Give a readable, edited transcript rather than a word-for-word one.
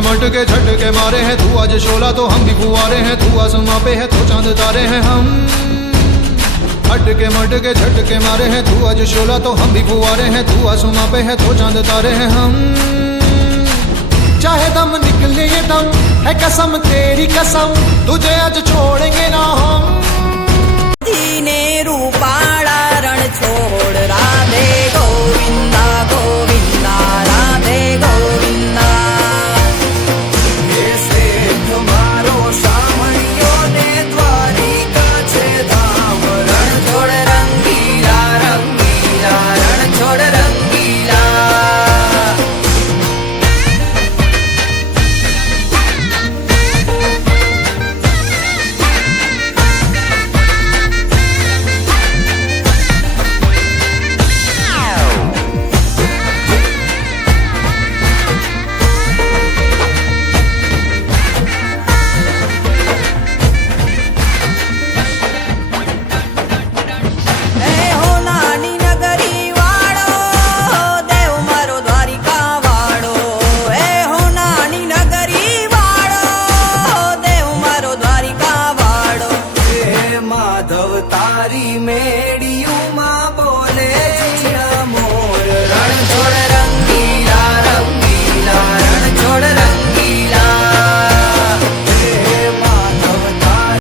मटके झटके मारे हैं, तू आज शोला तो हम भी फुआरे हैं, तू आसमां पे है तो चांद तारे हैं हम। मटके झटके मारे हैं, तू आज शोला तो हम भी फुआरे हैं, तू आसमां पे है तो चांद तारे हैं हम। चाहे दम निकले ये दम है कसम तेरी कसम, तुझे आज छोड़ेंगे ना हम। जीने